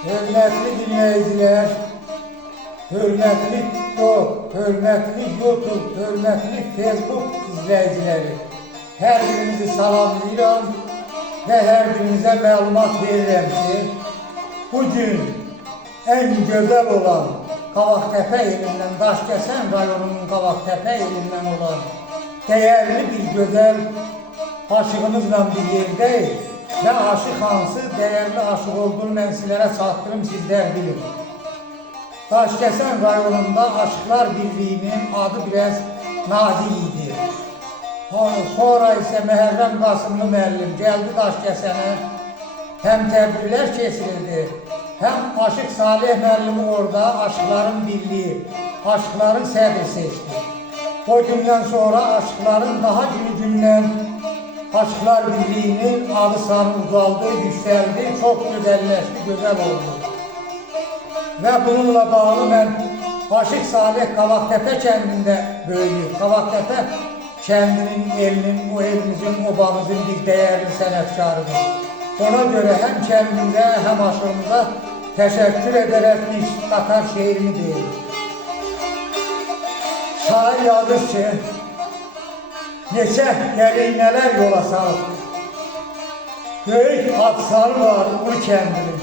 Hörmətli dinləyicilər, hörmətli TikTok, hörmətli YouTube, hörmətli Facebook izləyiciləri, hər birinizi salamlayıram və hər birinizə məlumat verirəm ki, bugün ən gözəl olan Qavaqtəpə elindən, Daşkəsən rayonunun Qavaqtəpə elindən olan dəyərli bir gözəl aşığımızla bir yerdəyik və aşıq hansı dəyərli aşıq olduğunu mən sizlərə çatdırım, sizlər bilin. Daşkəsən rayonunda Aşıqlar Birliyinin adı biraz nazik idi. Sonra isə Məhərrəm Qasımlı müəllim gəldi Daşkəsənə, həm təbriklər keçirildi, həm Aşıq Salih müəllimi orada Aşıqların Birliyi, Aşıqların sədri seçdi. O gündən sonra Aşıqların daha günü-gündən Aşıqlar Birliyinin adı sanı uzaldı, yüksəldi, çox gözəlləşdi, gözəl oldu. Və bununla bağlı mən Aşıq Salih Qavaqtəpə kəndində böyüyüb. Qavaqtəpə kəndinin, elinin, o elimizin, obamızın bir dəyərli sənətkarıdır. Ona görə həm kəndimizə, həm aşığımıza təşəkkür edərək bir qatar şeirimi deyim. Şair yazır ki, neçə gəlinələr yola salıb, böyük adsarı var Ulu kəndinin.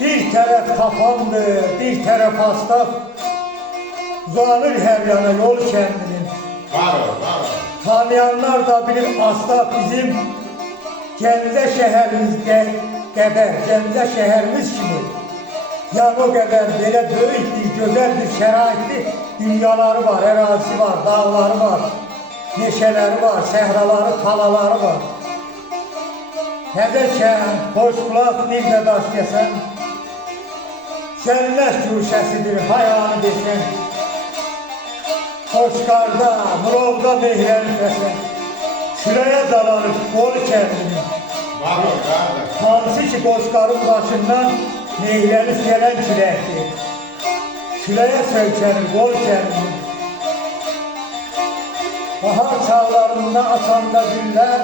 Bir tərəf tapandır, bir tərəf astaf, uzanır hər yana yol kəndinin. Tanıyanlar da bilir astaf bizim Gəncə şəhərimizdə qədər, Gəncə şəhərimiz kimi. Yəni o qədər belə böyük bir, gözəl bir şəraitli dünyaları var, ərazisi var, dağları var, meşələri var, səhraları, talaları var. Həzəkən, Xoşqulaq, bir də Daşkəsən, Sənnət gürşəsidir, hayanı desən, Qoşqarda, Murovda mehrənifəsən, Küləyə dalanır Qolu kəndinin. Hansı ki Qoşqarın başından mehlənif gələn küləkdir. Küləyə söykənir Qol kəndinin. Bahar çağlarında açanda güllər,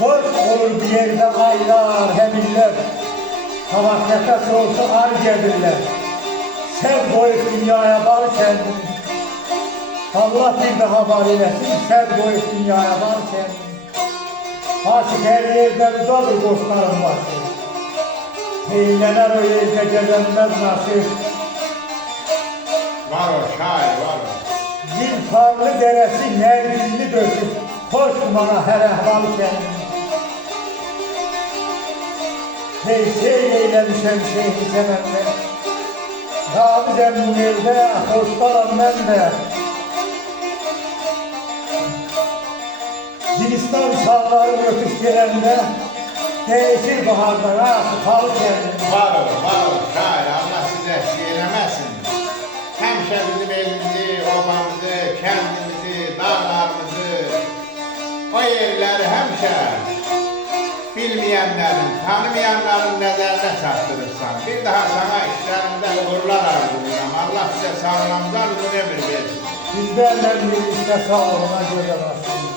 xoş olur bir yerdə aylar, həmillər. Qavaqtəpə soğusu ar gedirlər, səv qoyub dünyaya bar kəndini. Allah bir daha var eləsin, səv qoyub dünyaya bar kəndini. Aşıq hər yerdə uzadır qoşqarın başı, peylənər o yerdə gələnməz naşıq. Var o, şair, var o. Zilfarlı dərəsi nərgilli döküb, xoş dumana hər əhval kəndini. Hey eyləmişəm şeyhi səməndə, Rabizəm bu yerdə, xoşdaram mən də. Zilistan çağları ötüş gələndə, dəyişir bahardan, xalı kəndini. Var o, şair, Allah sizə şiirləməsin. Həmişə bizim elimizi, obamızı, kəndimizi, dağlarımızı, o yerləri həmişə bilməyənlərin, tanımayanların nəzərinə çatdırırsan. Bir daha sana işlərində uğurlar arzulayıram. Allah sizə sağlamdan uzun ömür versin. Bizlərlə bir işlə sağlığına görə başlayın.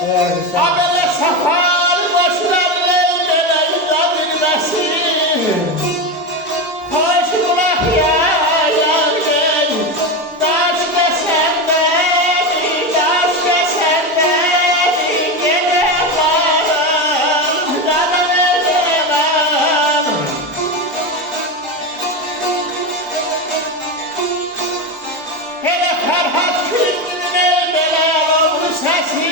Abələ safar başlarla belə yuda bilməsin. Xoş qulaq yayar gel, Daşkəsən bəli, Daşkəsən bəli, gedə xanım, qadan edəməm. Elə Fərhad Külünün belə oğlu səsi,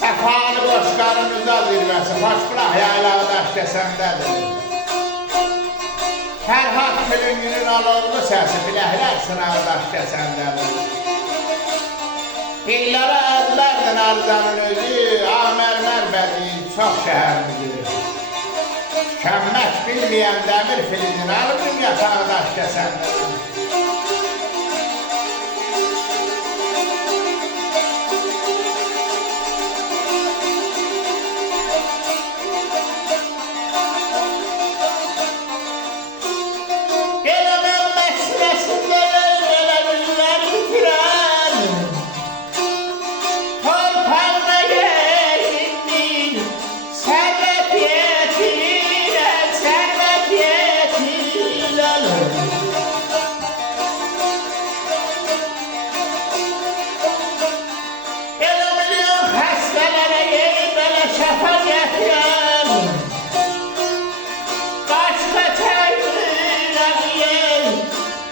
Səfalı Qoşqarın uzaq zirvəsi, Xoşqulaq yaylağı Daşkəsəndədir. Fərhad Külünün alovlu səsi, biləklər sınağı Daşkəsəndədir. İllərə ədlərdən arzanın özü, Amərmər bədiyin çox şəhərlidir. Tükənmək bilməyən dəmir filizin alımın yatağı Daşkəsəndədir. şəfa gətirəm. Qaç xətəyirəm,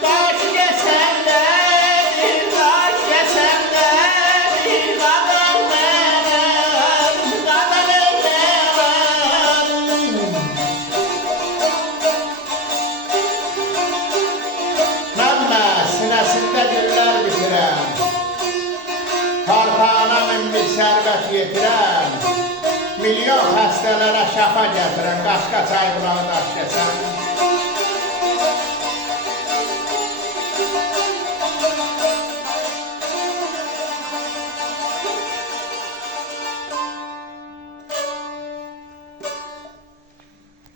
qaç gəsəmdən, qaç gəsəmdən, qadan mənəm, qadan eyləyəm. Məmmə sinəsində güllər bitirəm, Tarpağına minmiş sərvət yetirəm, milyon xəstələrə şəfa gətirəm, qaç-qaç ay bulağı daş kəsəm.